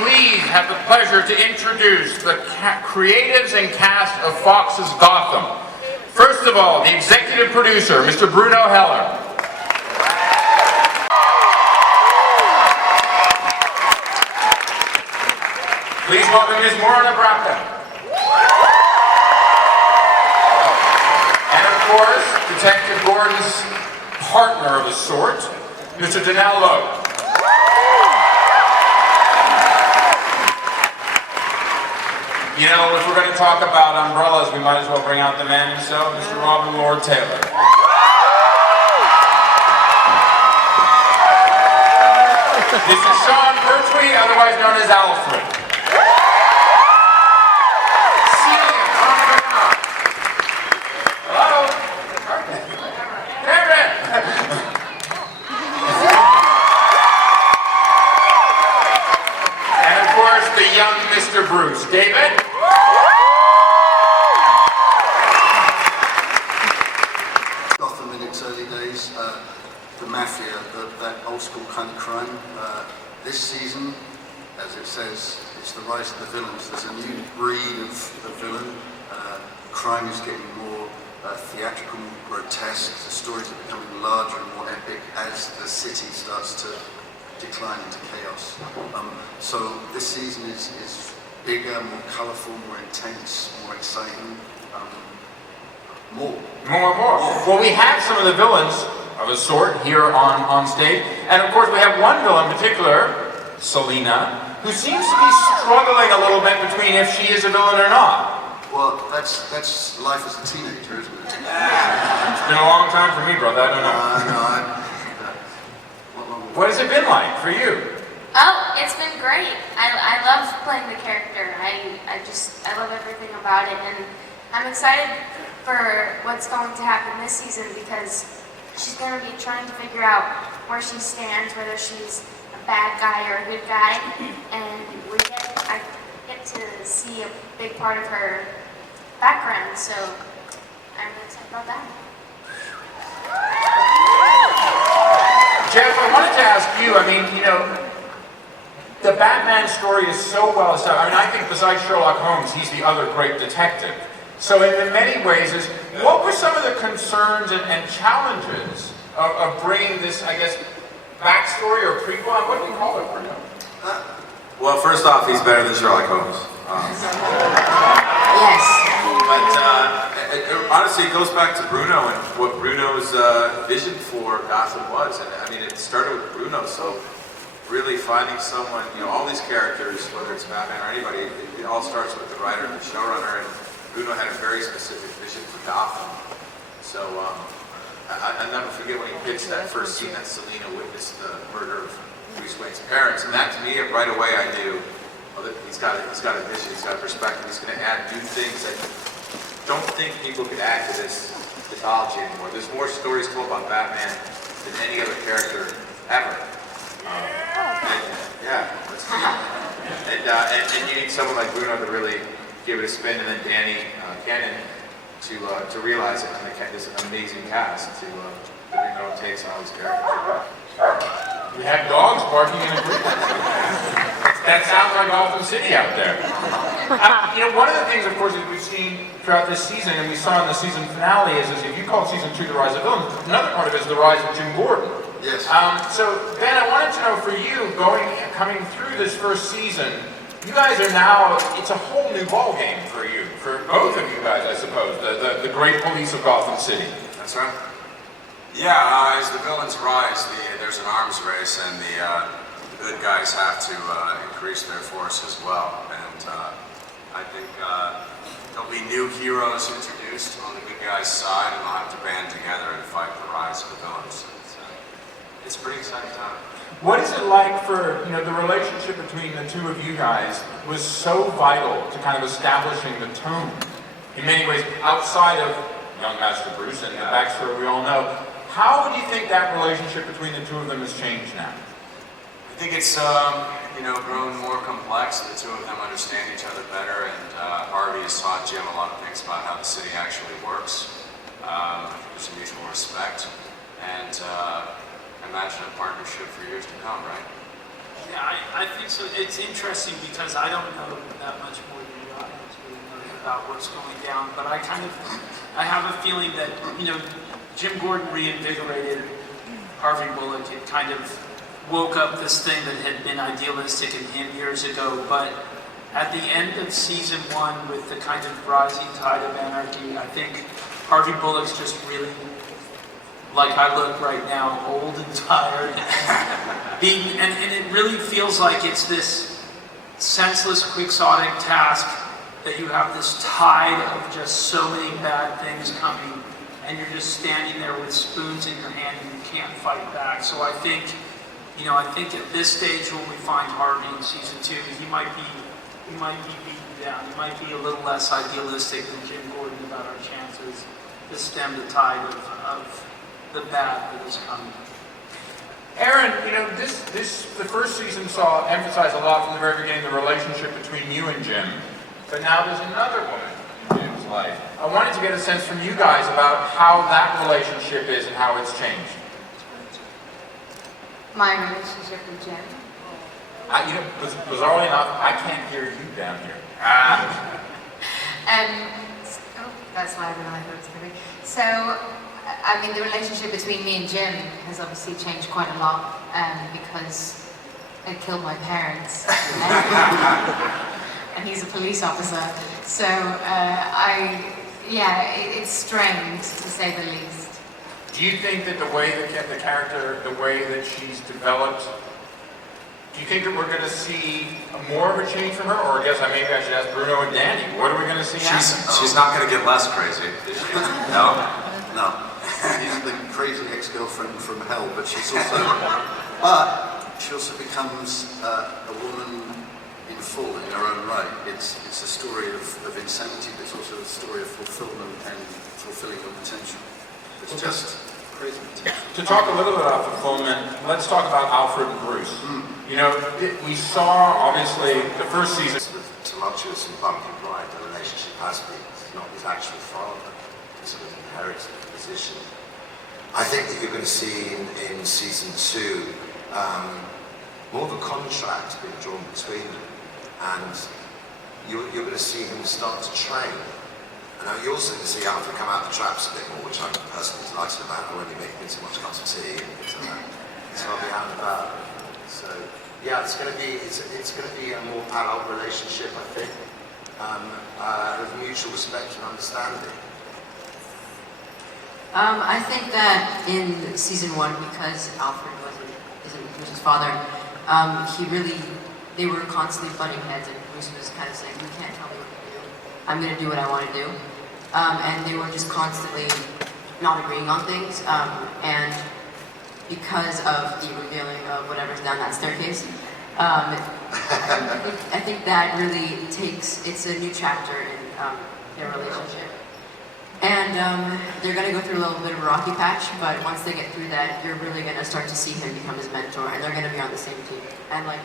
please have the pleasure to introduce the creatives and cast of Fox's Gotham. First of all, the executive producer, Mr. Bruno Heller. Please welcome Ms. Maura Bracken. And of course, Detective Gordon's partner of a sort, Mr. Danelle Lowe. You know, if we're going to talk about umbrellas, we might as well bring out the man himself, Mr. Robin Lord Taylor. This is Sean Pertwee, otherwise known as Alfred. Celia, hello? Karen! And of course, the young Mr. Bruce. David? Gotham in its early days, the mafia, that old school kind of crime. This season, as it says, it's the rise of the villains. There's a new breed of villain. Crime is getting more theatrical, grotesque. The stories are becoming larger and more epic as the city starts to decline into chaos. So this season is bigger, more colourful, more intense, more exciting. More. Well, we have some of the villains of a sort here on stage. And of course, we have one villain in particular, Selina, who seems to be struggling a little bit between if she is a villain or not. Well, that's life as a teenager, isn't it? It's been a long time for me, brother. I don't know. What has it been like for you? Oh, it's been great. I love playing the character. I love everything about it, and I'm excited for what's going to happen this season because she's going to be trying to figure out where she stands, whether she's a bad guy or a good guy, and I get to see a big part of her background, so I'm really excited about that. Jeff, I wanted to ask you, I mean, you know, the Batman story is so well established. I mean, I think besides Sherlock Holmes, he's the other great detective. So in many ways, what were some of the concerns and challenges of bringing this, I guess, backstory or prequel? What do you call it, Bruno? Well, first off, he's better than Sherlock Holmes. Yes. But honestly, it goes back to Bruno and what Bruno's vision for Gotham was. And I mean, it started with Bruno, so really finding someone, you know, all these characters, whether it's Batman or anybody, it all starts with the writer and the showrunner, and Bruno had a very specific vision for Gotham. So I'll never forget when he pitched that first scene that Selina witnessed the murder of Bruce Wayne's parents, and that to me, right away I knew, well, that he's got a vision, he's got a perspective, he's going to add new things that I don't think people could add to this mythology anymore. There's more stories told about Batman than any other character ever. And you need someone like Bruno to really give it a spin, and then Danny Cannon to realize it, and this amazing cast to bring their own takes on all these characters. We have dogs barking in agreement. That sounds like Gotham City out there. You know, one of the things, of course, that we've seen throughout this season, and we saw in the season finale, is if you call season 2 The Rise of Villains, another part of it is the rise of Jim Gordon. Yes. So, Ben, I wanted to know for you, coming through this first season, you guys are now, it's a whole new ball game for you, for both of you guys, I suppose, the great police of Gotham City. That's right. Yeah, as the villains rise, there's an arms race, and the good guys have to increase their force as well. And I think there'll be new heroes introduced on the good guys' side, and they'll have to band together and fight the rise of the villains. It's a pretty exciting time. What is it like for, you know, the relationship between the two of you guys was so vital to kind of establishing the tone, in many ways, outside of young Master Bruce and the backstory we all know. How do you think that relationship between the two of them has changed now? I think it's, grown more complex. The two of them understand each other better, and Harvey has taught Jim a lot of things about how the city actually works. There's a mutual respect, and I imagine a partnership for years to come, right? Yeah, I think so. It's interesting because I don't know that much more than the audience really knows about what's going down, but I have a feeling that, Jim Gordon reinvigorated Harvey Bullock. It kind of woke up this thing that had been idealistic in him years ago, but at the end of season 1, with the kind of rising tide of anarchy, I think Harvey Bullock's just really, like I look right now, old and tired. And it really feels like it's this senseless, quixotic task that you have this tide of just so many bad things coming, and you're just standing there with spoons in your hand and you can't fight back. So I think, I think at this stage when we find Harvey in season 2, he might be beaten down. He might be a little less idealistic than Jim Gordon about our chances to stem the tide of the bad that is coming. Aaron, the first season saw emphasize a lot from the very beginning the relationship between you and Jim, but now there's another woman in Jim's life. I wanted to get a sense from you guys about how that relationship is and how it's changed. My relationship with Jim? Bizarrely enough, I can't hear you down here. That's louder than I thought it was going to be. So, the relationship between me and Jim has obviously changed quite a lot because I killed my parents. And he's a police officer. So, it's strained, to say the least. Do you think that the way that the character, the way that she's developed, do you think that we're going to see more of a change from her? Or I guess maybe I should ask Bruno and Danny, what are we going to see now? She's not going to get less crazy, is she? No? No. She's the crazy ex-girlfriend from hell, but she also becomes a woman in full in her own right. It's a story of insanity, but it's also a story of fulfillment and fulfilling your potential. It's just crazy potential. To talk a little bit about fulfillment, let's talk about Alfred and Bruce. We saw, obviously, the first season. Sort of tumultuous and bumpy ride the relationship has been. It's not his actual father. He sort of inherits the position. I think that you're going to see in season 2 more of a contract being drawn between them, and you're going to see him start to train. And you're also going to see Alfred come out of the traps a bit more, which I'm personally delighted about. I won't be making too much cup of tea and things like that. So I'll be out and about. So yeah, it's going to be a more adult relationship, I think, of mutual respect and understanding. I think that in season 1, because Alfred isn't Bruce's father, they were constantly butting heads, and Bruce was kind of saying, "You can't tell me what to do. I'm going to do what I want to do." And they were just constantly not agreeing on things, and because of the revealing of whatever's down that staircase, I think that really it's a new chapter in their relationship. And they're going to go through a little bit of a rocky patch, but once they get through that, you're really going to start to see him become his mentor, and they're going to be on the same team. And like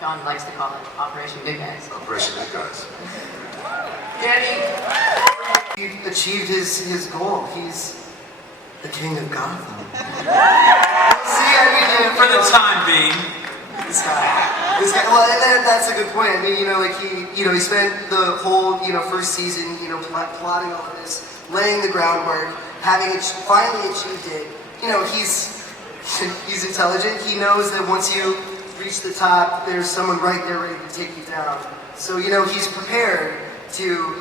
Sean likes to call it, Operation Good Guys. Operation Good Guys. Danny? He achieved his goal. He's the king of Gotham. For the time being. This guy. Well, and that's a good point. I mean, he spent the whole, first season, plotting all this, laying the groundwork, finally achieved it. He's intelligent. He knows that once you reach the top, there's someone right there ready to take you down. So, he's prepared to,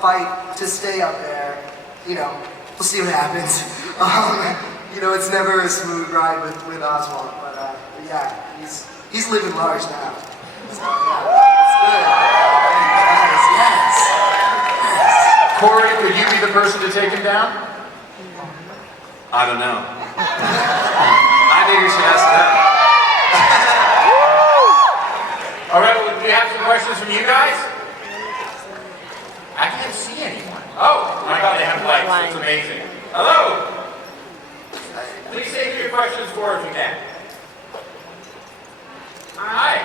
fight to stay up there. We'll see what happens. It's never a smooth ride with Oswald, but yeah, he's living large now. So yeah, it's good. Yes. Corey, would you be the person to take him down? I don't know. I think we should ask them. All right, well, do we have some questions from you guys? I can't see anyone. Oh, my God, they have lights. It's amazing. Hello. Please save your questions for if you can. Hi.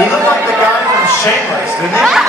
He looked like the guy from Shameless, didn't he?